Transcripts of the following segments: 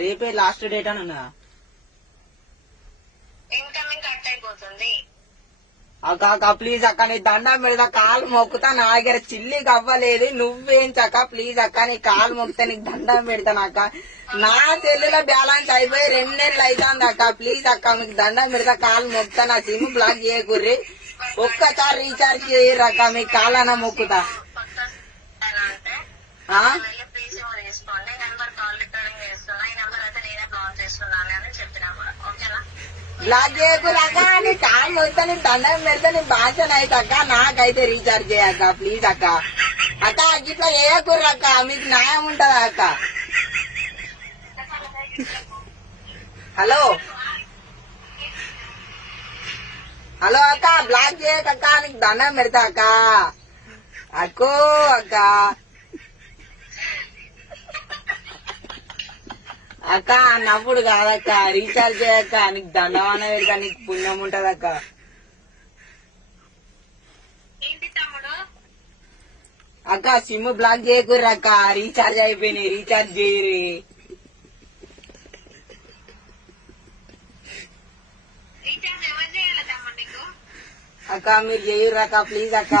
రేపే last date అని ఉన్నా. అక్క ప్లీజ్ అక్క నీ దండం పెడతా కాలు మొక్కుతా, నా దగ్గర చిల్లికి అవ్వలేదు, నువ్వేం చక్క ప్లీజ్ అక్క నీ కాలు మొక్కుతా, నీకు దండం పెడతాను అక్క. నా సెల్లులో బ్యాలెన్స్ అయిపోయి 2 నెలలు అవుతుంది అక్క. ప్లీజ్ అక్క మీకు దండం పెడతా కాలు మొక్కుతా, నా సిమ్ బ్లాక్ చేయకుర్రి, ఒక్కసారి రీఛార్జ్ చేయరు అక్క, మీకు కాలన్నా మొక్కుతా. బ్లాక్ చేయకుర్రి అక్క, నీ కాలు మొక్కుతా, నీ దండం పెడతా, నీ భాష అయితే అక్క, నాకైతే రీఛార్జ్ చేయక్క ప్లీజ్ అక్క. అక్క ఇట్లా చేయకుర్రి అక్క, మీకు న్యాయం ఉంటదా అక్క? హలో హలో అక్క బ్లాక్ చేయకక్క, నీకు దండం పెడతా అక్క. అక్కో అక్క అక్క అన్నప్పుడు కాదక్క, రీఛార్జ్ చేయక్క, నీకు దండం అన్న పెడతా, నీకు పుణ్యం ఉంటదక్క. అక్క సిమ్ బ్లాక్ చేయకుర్రి అక్క, రీఛార్జ్ అయిపోయినాయి, రీఛార్జ్ చేయరు. అక్క మీరు చేయరు అక్క ప్లీజ్ అక్క,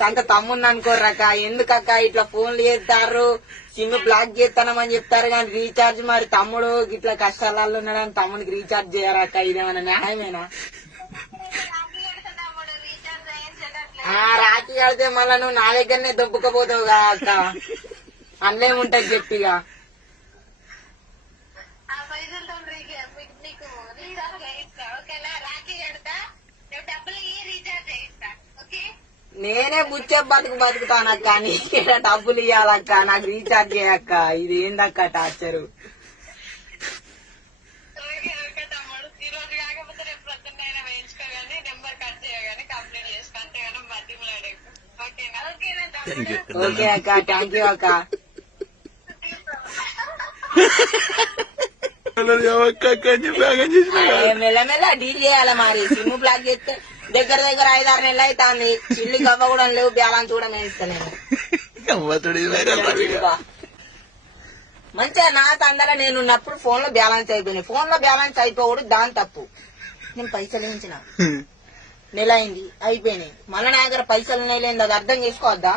సంత తమ్ముంది అనుకోర్రక్క. ఎందుకక్క ఇట్లా ఫోన్లు చేస్తారు, సిమ్ బ్లాక్ చేస్తానమని చెప్తారు కానీ రీఛార్జ్ మరి తమ్ముడు ఇట్లా కష్టాలలో ఉన్నాడని తమ్ముడికి రీఛార్జ్ చేయరక్క, ఇదేమన్నా న్యాయమేనా? రాఖీ కడితే మళ్ళా నువ్వు నా దగ్గరనే దొబ్బుకపోతావు కదా అక్క, అన్నేముంటది చెప్పిగా. నేనే బుచ్చే బతుకుతానక్క, నీకేనా డబ్బులు ఇవ్వాలక్క, నాకు రీఛార్జ్ చేయక్క, ఇది ఏందక్క టార్చరు? ఓకే అక్క, థ్యాంక్ యూ అక్క. మెల్లమెల్ల డీల్ చేయాలి మరి, సిమ్ బ్లాక్ చేస్తే దగ్గర 5-6 నెలలు అవుతుంది, చిల్లి గవ్వ కూడా లేవు, బ్యాలెన్స్ కూడా మేస్తలేను. మంచిగా నా తందర నేను ఉన్నప్పుడు ఫోన్ లో బ్యాలెన్స్ అయిపోయినాయి, ఫోన్ లో బ్యాలెన్స్ అయిపోకూడదు దాని తప్పు. నేను పైసలు వేయించిన నెల అయింది అయిపోయినాయి, మళ్ళీ నా దగ్గర పైసలు నెల అది అర్థం చేసుకోవద్దా?